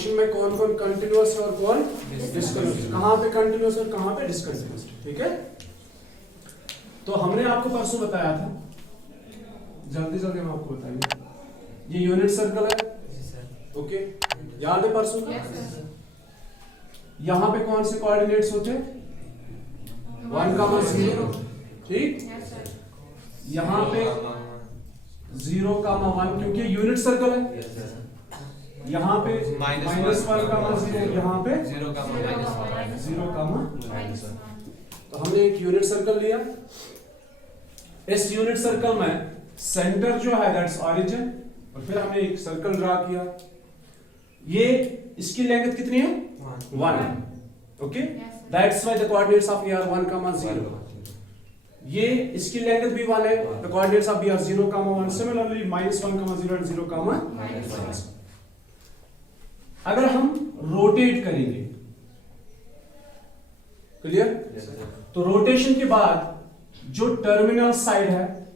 Function में कौन कौन कंटिन्यूअस है और कौन डिसकंटिन्यूअस, कहां पे कंटिन्यूअस और कहां पे डिसकंटिन्यूअस, ठीक है। तो हमने आपको परसों बताया था, जल्दी जल्दी हम आपको बताएंगे। ये यूनिट सर्कल है, ओके, याद है परसों का? यहां पे कौन से कोऑर्डिनेट्स होते हैं? 1,0, ठीक। यहां पे 0,1 क्योंकि यूनिट सर्कल है। यहाँ पे -1,0, यहाँ पे 0,-1। तो हमने एक यूनिट सर्कल लिया। इस यूनिट सर्कल में सेंटर जो है दैट्स ऑरिजिन, और फिर हमने एक सर्कल ड्रा किया। ये इसकी लेंथ कितनी है? 1, okay. That's why the coordinates of ये आर 1,0। ये इसकी लेंथ भी 1 है, द कोऑर्डिनेट्स ऑफ ये आर 0,1। Similarly -1,0 and 0,1। अगर हम रोटेट करेंगे, क्लियर? तो रोटेशन के बाद जो टर्मिनल साइड है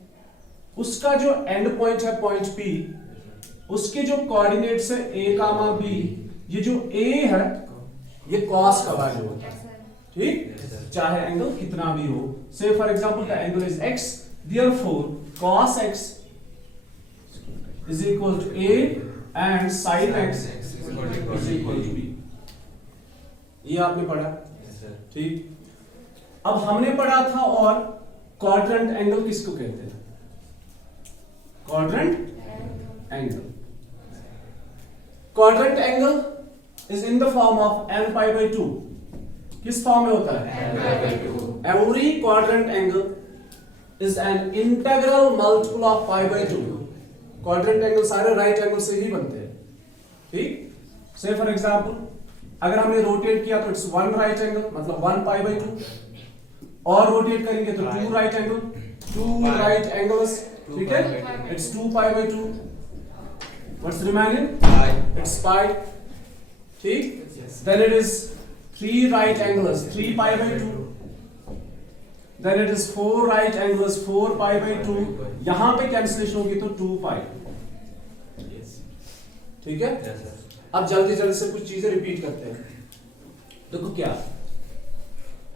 उसका जो एंड पॉइंट है पॉइंट P, उसके जो कोऑर्डिनेट्स है a, B, ये जो a है ये cos का वैल्यू होता है, ठीक, चाहे एंगल कितना भी हो। से for example the angle is x, therefore cos x is equal to a and sin x is equal to b। ये आपने पढ़ा, ठीक। अब हमने पढ़ा था और क्वाड्रेंट एंगल किसको कहते हैं? Quadrant angle. Quadrant angle is in the form of n π/2। किस फॉर्म में होता है? n/2। Every quadrant angle is an integral multiple of π/2। Quadrant angle सारे राइट एंगल से ही बनते हैं, ठीक। से फॉर एग्जांपल अगर हमने रोटेट किया तो इट्स 1 राइट एंगल, मतलब 1 π/2, और रोटेट करेंगे तो 2 राइट एंगल, 2 राइट एंगल्स, ठीक है, it's 2 π/2। What's remaining? It's pi, ठीक। Then it is 3 right angles, 3 π/2। Then it is 4 right angles, 4 π/2। यहां पे कैंसिलेशन होगी तो 2 π, ठीक है। अब जल्दी जल्दी से कुछ चीजें रिपीट करते हैं। देखो क्या,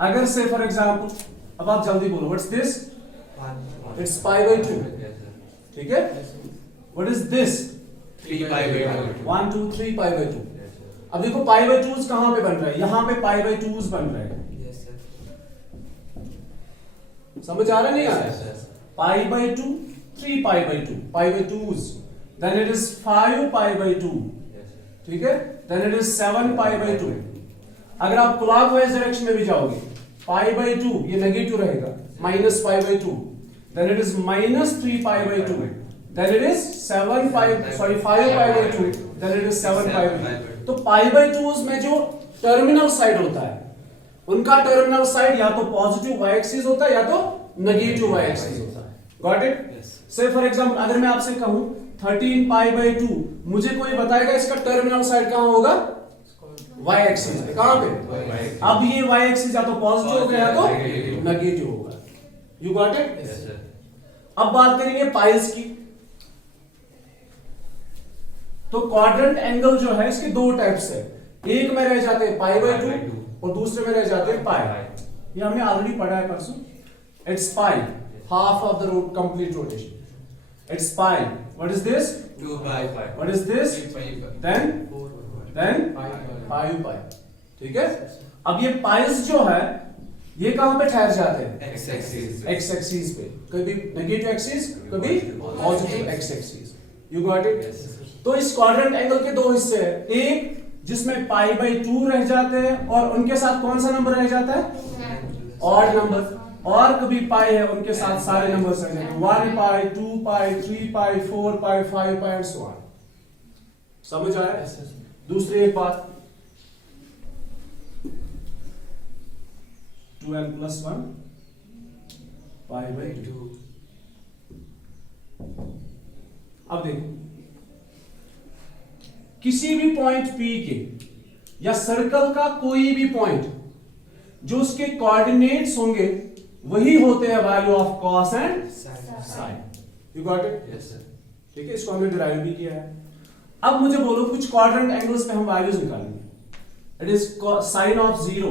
अगर से फॉर एग्जांपल, अब आप जल्दी बोलो, व्हाट्स दिस? इट्स π/2, ठीक है। What is this? 3 π/2। 1 2 3 π/2। अब देखो π/2s कहां पे बन रहा है? यहां पे π/2s बन रहे हैं। समझ आ रहा नहीं आ रहा? π/2, 3 π/2, π/2s, then it is 5 π/2, ठीक है। then it is 7 π/2। अगर आप क्लॉकवाइज डायरेक्शन में भी जाओगे, π/2 ये नेगेटिव रहेगा, -π/2, then it is -3 π/2, then it is 5 π/2, then it is 7 π/2। तो π/2s में जो टर्मिनल साइड होता है उनका टर्मिनल साइड या तो पॉजिटिव y एक्सिस होता है या तो नेगेटिव y एक्सिस होता है। Got it? से फॉर एग्जांपल अगर मैं आपसे कहूं 13 π/2, मुझे कोई बताएगा इसका टर्मिनल साइड कहां होगा? y एक्सिस पे। कहां पे? अब ये y एक्सिस या तो पॉजिटिव होगा या तो नेगेटिव होगा। You got it? अब बात करेंगे पाइल्स की। तो क्वाड्रेंट एंगल जो है इसके दो टाइप्स है, एक में रह जाते हैं π/2 और दूसरे में रह जाते हैं पाई। ये हमने ऑलरेडी पढ़ा है परसों। It's pi, half of the complete rotation. It's pi. What is this? 2 π। What is this? Then 5 pi, ठीक है। अब ये पाइल्स जो है ये कहां पे ठहर जाते हैं? x एक्सिस x एक्सिस पे, कभी नेगेटिव एक्सिस कभी positive x axis. You got it? तो इस क्वाड्रेंट एंगल के दो हिस्से हैं, एक जिसमें π/2 रह जाते हैं और उनके साथ कौन सा नंबर रह जाता है? Odd number. और कभी पाई है उनके साथ सारे नंबर्स रह जाते हैं, 1 π, 2 π, 3 पा, 4 π, 5 π एंड सो ऑन। समझ आया? दूसरी एक बात, 2n + 1 π/2। अब देखो, किसी भी पॉइंट P के या सर्कल का कोई भी पॉइंट जो उसके कोऑर्डिनेट्स होंगे वही होते हैं value of cos and sin। You got it? Yes sir. ठीक है, इसको हमने डिराइव भी किया है। अब मुझे बोलो कुछ क्वाड्रेंट एंगल्स पे हम वैल्यूज निकालेंगे। It is sine of 0,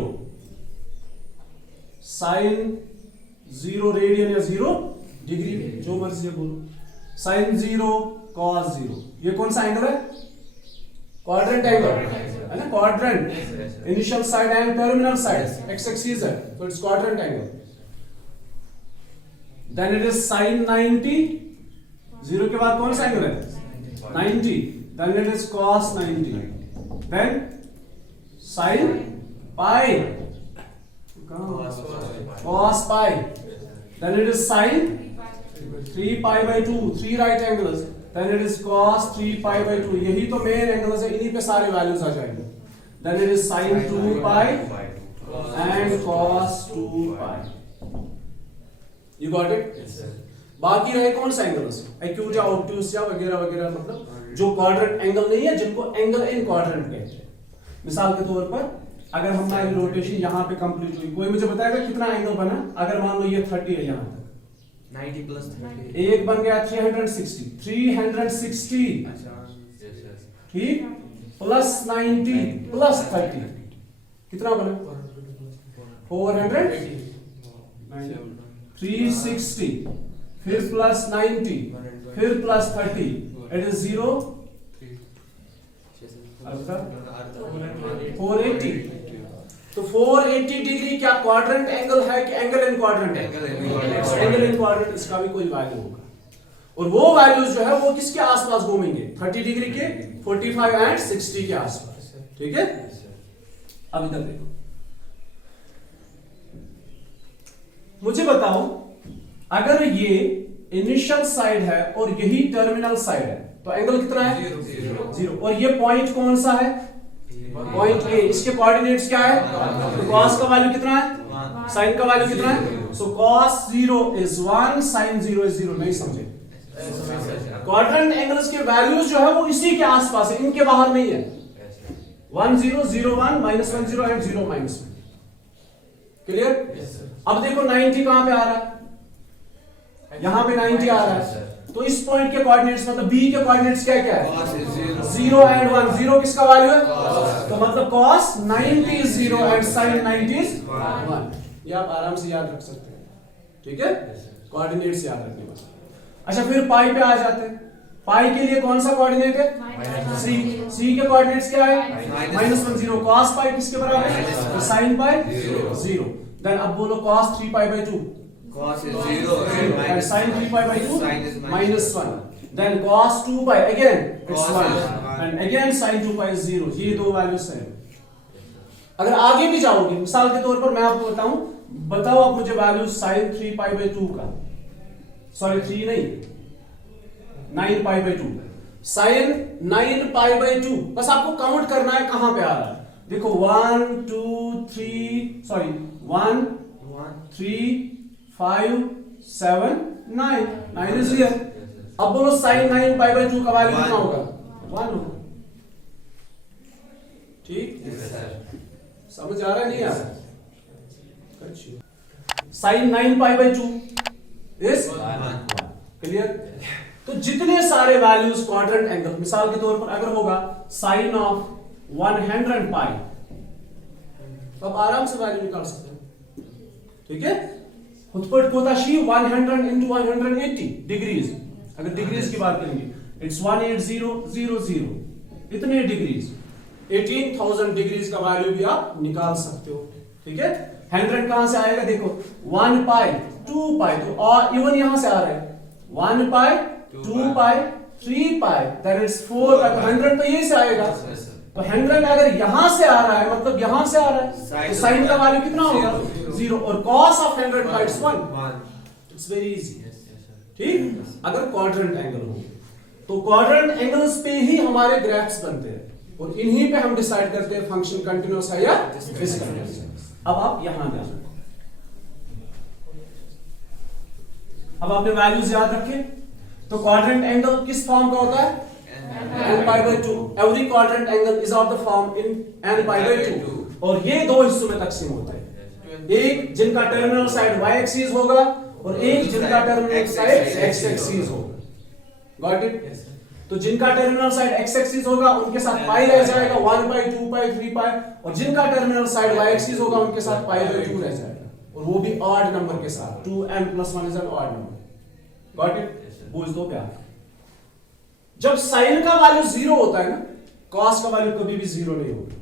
sine 0 radian या 0 डिग्री, जो मर्जी बोलो, साइन 0 कॉस 0। ये कौन सा एंगल है? क्वाड्रेंट एंगल है ना, quadrant, initial side and terminal side, X axis है, तो it's quadrant angle. Then it is sine 90, 0 के बाद कौन सा एंगल है? 90, then it is cos 90, then sin pi, cos pi, then it is sin 3 pi by 2, 3 right angles, then it is cos 3 pi by 2, यही तो main angles है, इन्हीं पे सारे वैल्यूज आ जाएंगे। then it is sin 2 pi and cos 2 pi, you got it? Yes sir. बाकी रहे कौन सा एंगल्स? एक्यूट या ऑब्ट्यूस या वगैरह वगैरह, मतलब जो क्वाड्रेंट एंगल नहीं है, जिनको एंगल इन क्वाड्रेंट कहते हैं। मिसाल के तौर पर अगर हमारी रोटेशन यहाँ पे कंप्लीट हुई, कोई मुझे बताएगा कितना एंगल बना? अगर मान लो ये 30 है यहाँ तक, 90 plus 30, एक बन गया 360, 360 ठीक, प्लस 90 प्लस 30 कितना बना? 400, 360 फिर प्लस 90 फिर प्लस 30, इट इज 0, 480। तो 480 डिग्री क्या क्वाड्रेंट एंगल है कि एंगल इन क्वाड्रेंट है? एंगल इन क्वाड्रेंट, इसका भी कोई वैल्यू होगा, और वो वैल्यूज जो है वो किसके आसपास घूमेंगे? 30 डिग्री के, 45 एंड 60 के आसपास, ठीक है? अब इधर देखो, मुझे बताओ अगर ये इनिशियल साइड है और यही टर्मिनल साइड है, तो एंगल कितना है? 0। और ये पॉइंट कौन सा है? Point A. इसके कोऑर्डिनेट्स क्या है? तो cos का वैल्यू कितना है? साइन का वैल्यू कितना है? सो cos 0 इज 1, sin 0 इज 0। नहीं समझे? क्वाड्रेंट एंगल्स के वैल्यूज जो है वो इसी के आसपास है, इनके बाहर नहीं है। 1 0 0 1 -1 0 एंड 0 -1। क्लियर? अब देखो 90 कहां पे आ रहा है? यहां पे 90 आ रहा है, तो इस पॉइंट के कोऑर्डिनेट्स मतलब बी के कोऑर्डिनेट्स क्या क्या है? 0 एंड 1। 0 किसका वैल्यू है? तो मतलब cos 90 is 0 and sin 90 is 1। ये आप आराम से याद रख सकते हैं, ठीक है? कोऑर्डिनेट्स याद रखने वाले। अच्छा, फिर पाई पे आ जाते हैं। पाई के लिए कौन सा कोऑर्डिनेट है? सी। सी के कोऑर्डिनेट्स क्या है? -1 0। cos पाई किसके बराबर है? तो sin पाई 0। देन अब बोलो cos 3 pi by 2, cos is 0 and sin 3 pi by 2 sin is -1. Then cos 2 pi again it's Cos 1 is 1. and again sin 2 pi is 0। ये दो वैल्यूज हैं। अगर आगे भी जाओगे, मिसाल के तौर पर मैं आपको बताओ आप मुझे वैल्यू sin 3 pi by 2 का, सॉरी 3 नहीं 9 pi by 2, sin 9 pi by 2। बस आपको काउंट करना है कहां पे आ रहा है। देखो 1 2 3 सॉरी 1 3 5 7 9, 9 is here। अब बोलो sin 9 pi by 2 का वैल्यू कितना होगा? 1 होगा, ठीक? समझ आ रहा है नहीं आ रहा? sin 9 pi by 2 is 1। Clear? तो जितने सारे वैल्यूज क्वाड्रेंट एंगल, मिसाल के तौर पर अगर होगा sin of 100 pi, तो आप आराम से वैल्यू निकाल सकते हैं, ठीक है? खुदपट कोताशी 100 into 180 डिग्रीज। अगर डिग्रीज की बात करेंगे, इट्स 18000, इतने डिग्रीज, 18000 डिग्रीज का वैल्यू भी आप निकाल सकते हो, ठीक है? 100 कहां से आएगा? देखो 1 पाई 2 पाई, तो और इवन यहां से आ रहा है 1 पाई 2 पाई 3 पाई, दैट इज 4 पाई। तो 100 तो यही से आएगा। तो 100 अगर यहां से आ रहा है मतलब यहां से आ रहा है, तो साइन का वैल्यू कितना होगा? 0। और cos of 100 pi is 1। It's very easy, ठीक? अगर क्वाड्रेंट एंगल हो तो क्वाड्रेंट एंगल्स पे ही हमारे ग्राफ्स बनते हैं, और इन्हीं पे हम डिसाइड करते हैं फंक्शन कंटिन्यूअस है या डिसकंटिन्यूअस है। अब आप यहां ध्यान रखो, अब आपने वैल्यूज याद रखे। तो क्वाड्रेंट एंगल किस फॉर्म का होता है? n pi by 2। Every quadrant angle is of the form in n pi by 2। और ये दो हिस्सों में तकसीम होते हैं, एक जिनका टर्मिनल साइड y एक्सिस होगा और एक जिनका टर्मिनल साइड x एक्सिस होगा। Got it? तो जिनका टर्मिनल साइड एक्स एक्सिस होगा उनके साथ पाई रह जाएगा 1 पाई 2 पाई 3 पाई, और जिनका टर्मिनल साइड वाई एक्सिस होगा उनके साथ पाई बाई 2 रह जाएगा, और वो भी ऑड नंबर के साथ 2n+1 is an odd number. Got it? बूझ दो प्यार। जब साइन का वैल्यू 0 होता है ना, कॉस का वैल्यू कभी भी 0 नहीं होगा।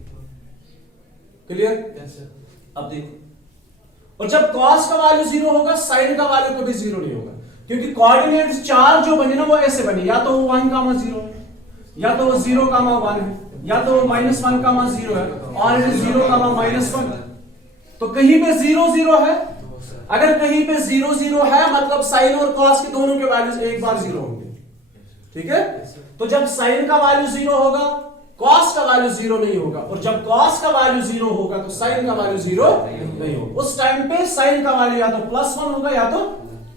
क्लियर? अब देखो, और जब कॉस का वैल्यू 0 होगा साइन का वैल्यू कभी 0 नहीं होगा, क्योंकि कोऑर्डिनेट्स चार जो बने ना वो ऐसे बने, या तो वो 1,0 है, या तो वो 0,1 है, या तो वो -1,0 है, और इट इज 0,-1। तो कहीं पे 0 0 है। अगर कहीं पे 0 0 है मतलब साइन और कॉस के दोनों के वैल्यूज एक बार 0 होंगे। ठीक है? तो जब साइन का वैल्यू 0 होगा कॉस का वैल्यू 0 नहीं होगा, और जब कॉस का वैल्यू 0 होगा तो साइन का वैल्यू 0 नहीं होगा। उस टाइम पे साइन का वैल्यू या तो +1 होगा या तो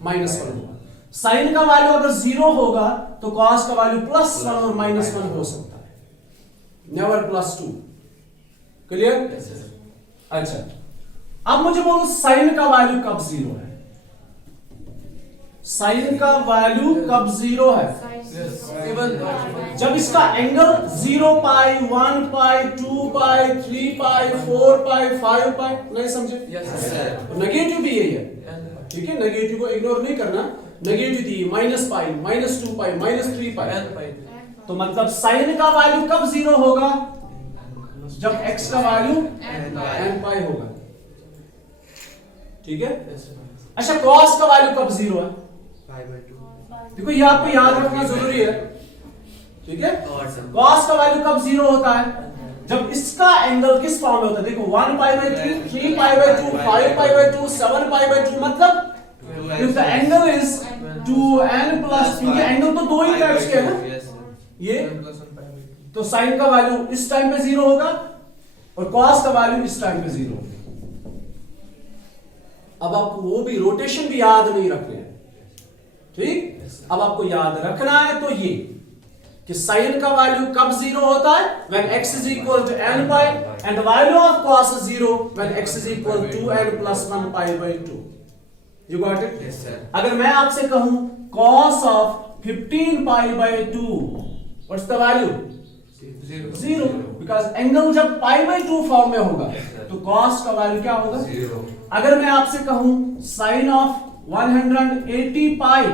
-1 होगा। साइन का वैल्यू अगर 0 होगा तो कॉस का वैल्यू +1 और -1 हो सकता है, नेवर +2। क्लियर? अच्छा, अब मुझे बोलो साइन का वैल्यू कब 0 है? साइन का वैल्यू कब 0 है? जब इसका एंगल 0 पाई 1 पाई 2 पाई 3 पाई 4 पाई 5 पाई, नहीं समझे? नेगेटिव भी यही है। ठीक है, नेगेटिव को इग्नोर नहीं करना। नेगेटिव थी -π, -2 पाई, -3 पाई, तो मतलब साइन का वैल्यू कब 0 होगा? जब x का वैल्यू n पाई होगा। ठीक है? अच्छा, cos का वैल्यू कब 0 है? देखो ये आपको याद रखना जरूरी है। ठीक है? cos का वैल्यू कब 0 होता है? जब इसका एंगल किस फॉर्म में होता है? देखो 1π/3, 3π/2, 5π/2, 7π/2, मतलब if the angle is 2n+, क्योंकि एंगल तो दो ही टाइप्स के है ना ये, तो साइन का वैल्यू इस टाइम पे 0 होगा और cos का वैल्यू इस टाइम पे 0 होगा। अब आपको वो भी रोटेशन भी याद नहीं रखने हैं। ठीक? अब आपको याद रखना है तो ये कि साइन का वैल्यू कब 0 होता है? when x is equal to n pi, and the value of cos is 0 when x is equal to 2n+1 π/2। You got it? Yes sir. अगर मैं आपसे कहूं cos of 15 π/2, what's the value? 0, because angle जब π/2 form में होगा तो cos का value क्या होगा? 0। अगर मैं आपसे कहूं sin of 180 पाई,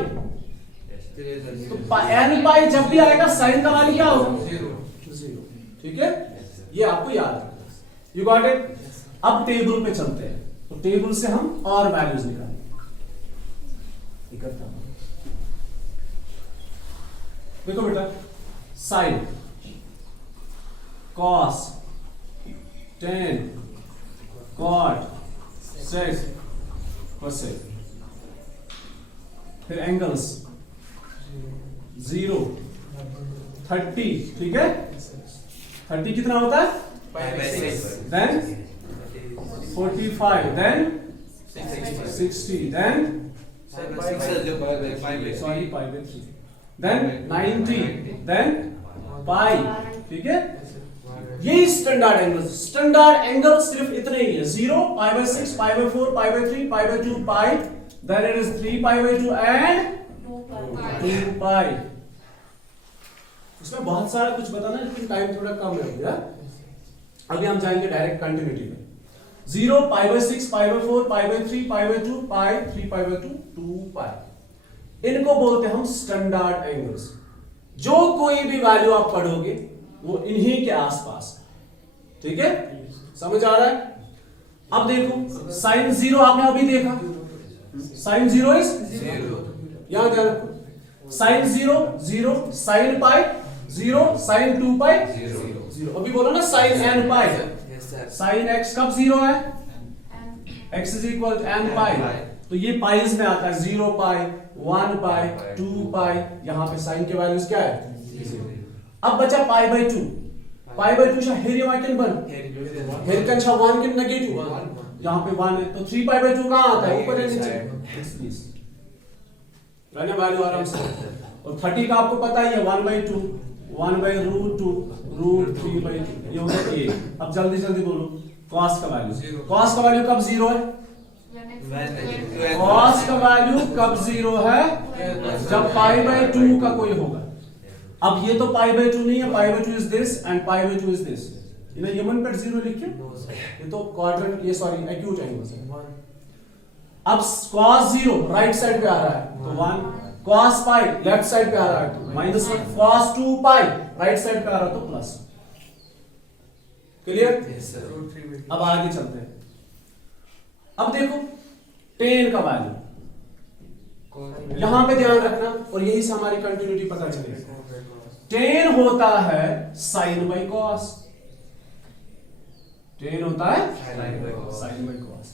तो n पाई जब भी आएगा साइन का वैल्यू क्या होगा? 0। ठीक है? ये आपको याद रखना। You got it? अब टेबल पे चलते हैं, तो टेबल से हम और वैल्यूज निकालेंगे। देखो बेटा, sine, cos, tan, cot, sec, cosec, फिर एंगल्स 0, 30। ठीक है? 30 कितना होता है? Then 45, then 60, then sorry π/3, then 90, then pi. ठीक है? यही स्टैंडर्ड एंगल। स्टैंडर्ड एंगल सिर्फ इतने ही है, 0, π/6, π/4, π/3, π/2, पाई, then it is 3π/2 and 2π। इसमें बहुत सारा कुछ बताना है लेकिन टाइम थोड़ा कम है। अभी हम जाएंगे डायरेक्ट कंटिन्यूटी में। 0, π/6, π/4, π/3, π/2, पाई, 3π/2, 2π। इनको बोलते हैं हम स्टैंडर्ड एंगल्स। जो कोई भी वैल्यू आप पढ़ोगे वो इन्हीं के आसपास। ठीक है? समझ आ रहा है? अब देखो साइन 0 आपने अभी देखा, साइन 0 इज 0, यहां ध्यान रखो। Sine 0 0, sine pi 0, sine 2 pi 0। अभी बोलो ना sine n pi, sine x कब 0 है? x is equal to n pi, तो ये पाइज में आता है 0 पाई, 1 पाई, 2 पाई। यहां पे साइन के वैल्यूज क्या है? 0। अब बचा π/2। π/2 शा हेरी वाइकन बन हेरी कन शा 1 के नेगेटिव, यहां पे 1 है तो 3π/2 कहां आता है? ऊपर है नीचे? रहने वैल्यू आराम से। और 30 का आपको पता ही है 1/2, 1/√2, √3/2, ये हो गया ये। अब जल्दी जल्दी बोलो cos का वैल्यू। cos का वैल्यू कब 0 है? cos का वैल्यू कब 0 है? जब π/2 का कोई होगा। अब ये तो पाई बाई 2 नहीं है, pi by 2 is this and pi by 2 is this. इन्हें यमन पर 0 लिखिए, No, sir. ये तो क्वाड्रेंट, ये सॉरी एक्यूट एंगल है। 1. अब cos 0 राइट साइड पे आ रहा है तो 1, cos पाई लेफ्ट साइड पे आ रहा है तो -1, cos 2 पाई राइट साइड पे आ रहा है तो प्लस। क्लियर? Yes, sir. अब आगे चलते हैं। अब देखो tan का वैल्यू यहां पे ध्यान रखना और यही से हमारी कंटिन्यूटी पता चलेगी। tan होता है sin बाई cos, tan होता है Sin by cos. sin by cos।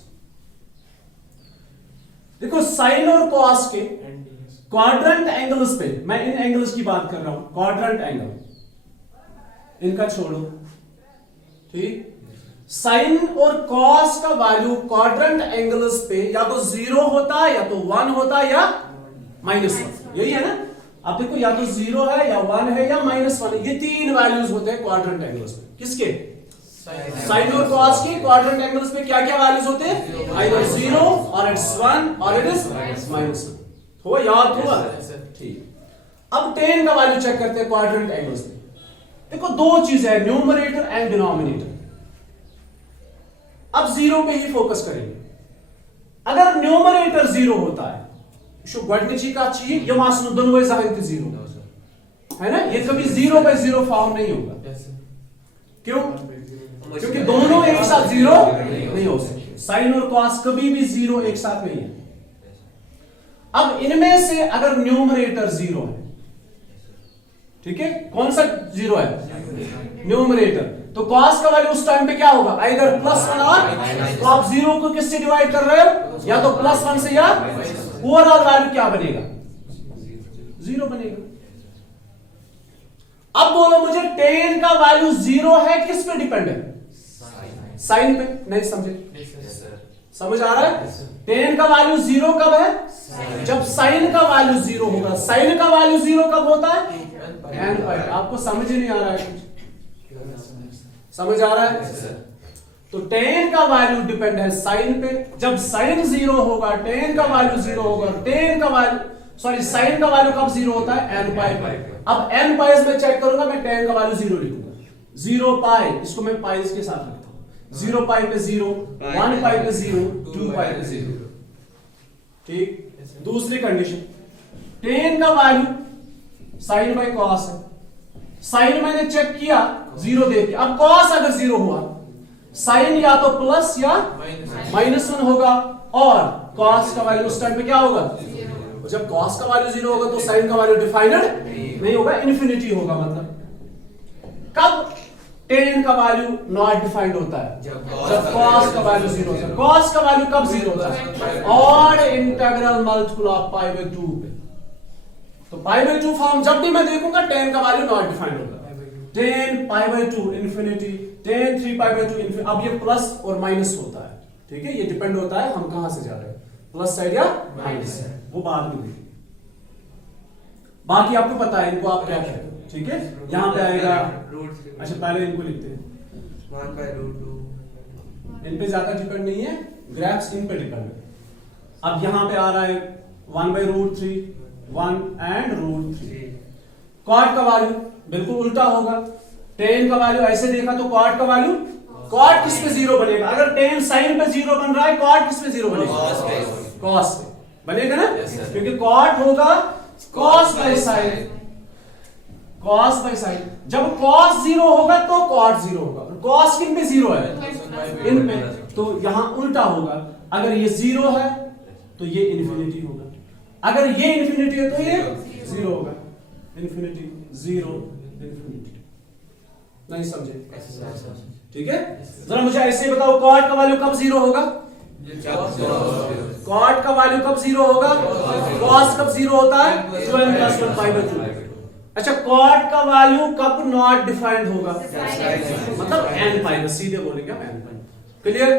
देखो sin और cos के क्वाड्रेंट एंगल्स पे, मैं इन एंगल्स की बात कर रहा हूं, क्वाड्रेंट एंगल, इनका छोड़ो, ठीक। साइन और कॉस का वैल्यू क्वाड्रेंट एंगल्स पे या तो 0 होता है या तो 1 होता है या -1, यही है ना। अब देखो या तो 0 है या 1 है या -1 है, ये तीन वैल्यूज होते हैं क्वाड्रेंट एंगल्स पे। किसके? साइन और कॉस के क्वाड्रेंट एंगल्स पे क्या क्या वैल्यूज होते हैं? आइदर 0 और इट्स 1 और इट इज -1। हो याद हुआ? ठीक। अब tan का वैल्यू चेक करते हैं क्वाड्रेंट एंगल्स पे। देखो दो चीजें हैं, न्यूमरेटर एंड डिनोमिनेटर। अब 0 पे ही फोकस करेंगे। अगर न्यूमरेटर 0 होता है शो गडनिची का चाहिए ये मासनु दोनों जहन 0 No, sir. है ना, ये कभी 0 पे 0 फॉर्म नहीं होगा। Yes, sir. क्यों? क्योंकि दोनों एक साथ 0 नहीं हो सकते। साइन और कॉस कभी भी 0 एक साथ नहीं है। अब इनमें से अगर न्यूमरेटर 0 है, ठीक है, कौन सा 0 है? न्यूमरेटर, तो cos का वैल्यू उस टाइम पे क्या होगा? आइदर +1 और, तो आप 0 को किससे डिवाइड कर रहे हो? या तो +1 से या ओवरऑल वैल्यू क्या बनेगा? 0 बनेगा। अब बोलो मुझे tan का वैल्यू 0 है, किस पे डिपेंड है? साइन पे। नहीं समझे? Yes, sir. समझ आ रहा है? tan का वैल्यू 0 कब है? जब sin का वैल्यू 0 होगा। sin का वैल्यू 0 कब होता है? n पाई। आपको समझ ही नहीं आ रहा है कुछ? समझ आ रहा है? Yes, sir. तो tan का वैल्यू डिपेंड है sin पे। जब sin 0 होगा tan का वैल्यू 0 होगा। tan का वैल्यू सॉरी sin का वैल्यू कब 0 होता है? n पाई पे। अब n पाइस में चेक करूंगा, मैं tan का वैल्यू 0 लिखूंगा। 0 पाई, इसको मैं पाइस के साथ रखता हूं। 0 पाई पे 0, 1 पाई पे 0, 2 पाई पे 0। ठीक। दूसरी कंडीशन, tan का वैल्यू sin बाई cos है। sin मैंने चेक किया 0 दे के। अब cos अगर 0 हुआ, sin या तो प्लस या -1 होगा और cos का वैल्यू उस टाइम पे क्या होगा? जब cos का वैल्यू 0 होगा तो sin का वैल्यू डिफाइनेड नहीं होगा, इन्फिनिटी होगा। मतलब कब tan का वैल्यू नॉट डिफाइंड होता है? जब cos का वैल्यू 0 होता है। cos का वैल्यू कब 0 होता है? Odd integral multiple of pi by 2 पे। तो पाई बाई 2 फॉर्म जब भी मैं देखूंगा tan का वैल्यू नॉट डिफाइंड होगा। tan pi by 2 infinity, tan 3 pi by 2 infinity. अब ये प्लस और माइनस होता है, ठीक है, ये डिपेंड होता है हम कहां से जा रहे हैं, प्लस साइड या माइनस साइड, वो बाद में देखेंगे। बाकी आपको पता है, इनको आप क्या कहते हैं, ठीक है। यहां पे आएगा, अच्छा पहले इनको लिखते हैं, 1 by root 2. इन पे ज्यादा डिपेंड नहीं है, ग्राफ्स इन पे डिपेंड है। अब यहां पे आ रहा है 1 by root 3, 1 and root 3। cot का वैल्यू बिल्कुल उल्टा होगा। tan का वैल्यू ऐसे देखा तो cot का वैल्यू, cot किस पे 0 बनेगा? अगर tan sin पे 0 बन रहा है, cot किस पे 0 बनेगा? Cos पे। cos पे बनेगा ना? Yes, sir. क्योंकि cot होगा cos by sin, cos by sin। जब cos 0 होगा तो cot 0 होगा। cos किन पे 0 है? इन पे। तो यहां उल्टा होगा, अगर ये 0 है तो ये इन्फिनिटी होगा, अगर ये इन्फिनिटी है तो ये 0 होगा। Infinity 0 infinity. नहीं समझे? ठीक है, जरा मुझे ऐसे ही बताओ, cot का वैल्यू कब 0 होगा? cot का वैल्यू कब 0 होगा? cos कब 0 होता है? 2n plus 1 pi by 2। अच्छा, cot का वैल्यू कब नॉट डिफाइंड होगा? मतलब n pi, सीधे बोलेंगे हम n pi। क्लियर?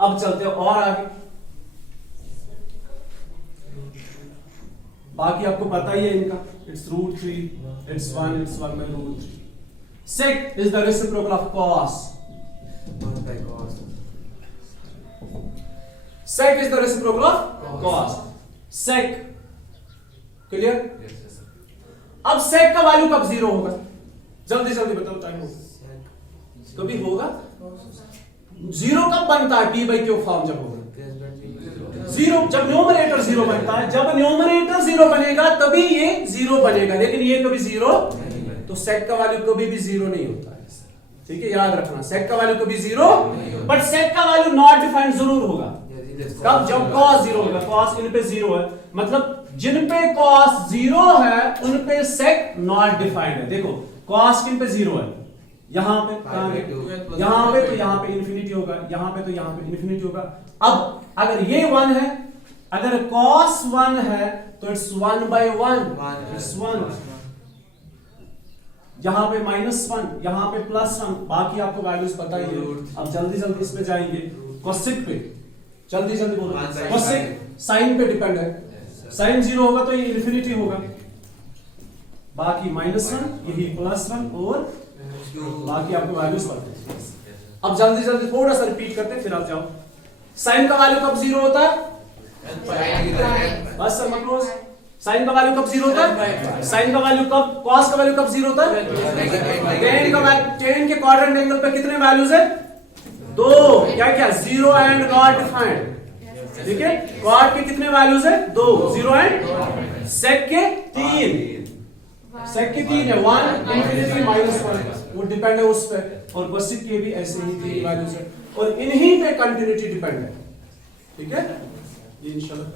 अब चलते हैं और आगे। बाकी आपको पता ही है इनका, it's root 3, it's 1 by root 3। sec is the reciprocal of cos। 1 by cos. sec is the reciprocal of cos। sec, clear? Yes, sir. अब sec का वैल्यू कब जीरो होगा? जल्दी जल्दी बताओ, टाइम हो कभी होगा जीरो कब बनता है? पी बाई क्यू फॉर्म जब होगा जीरो, जब न्यूमरेटर जीरो बनता है। जब न्यूमरेटर जीरो बनेगा तभी ये जीरो बनेगा, लेकिन ये कभी जीरो, तो सेक का वैल्यू कभी भी जीरो नहीं होता है। ठीक है, याद रखना, सेक का वैल्यू कभी जीरो, बट सेक का वैल्यू नॉट डिफाइंड जरूर होगा। कब? जब कॉस जीरो होगा। कॉस इन पे जीरो है, मतलब जिन पे कॉस जीरो है उन पे सेक नॉट डिफाइंड है। देखो कॉस किन पे जीरो है, यहां पे, यहां पे, तो यहां पे इन्फिनिटी होगा, यहां पे तो यहां पे इन्फिनिटी होगा। अब अगर ये 1 है, अगर cos 1 है तो इट्स 1 by 1, इट्स 1। यहां पे -1, यहां पे +1, बाकी आपको वैल्यूज पता ही है। अब जल्दी जल्दी इसमें जाएंगे cosec पे, जल्दी जल्दी बोलो। cosec sin पे डिपेंड है, sin 0 होगा तो ये इन्फिनिटी होगा, बाकी -1, यही +1 और बाकी आपको वैल्यूज पता है। अब जल्दी जल्दी थोड़ा सा रिपीट करते हैं फिर आप जाओ। साइन का वैल्यू कब जीरो होता है? बस सर मत क्लोज। साइन का वैल्यू कब जीरो होता है? साइन का वैल्यू कब, कॉस का वैल्यू कब जीरो होता है? टेन के क्वाड्रेंट एंगल पे कितने वैल्यूज है? 2। क्या क्या? Zero and not defined. ठीक है, कॉट के कितने वैल्यूज है? 2, 0 एंड सेक के 3, सेक के 3 है, 1 इन्फिनिटी -1, वो डिपेंड है उस पे। और कोसेक के भी ऐसे ही 3 वैल्यूज है और इन्हीं पे कंटिन्यूटी डिपेंड है। ठीक है, ये इंशाल्लाह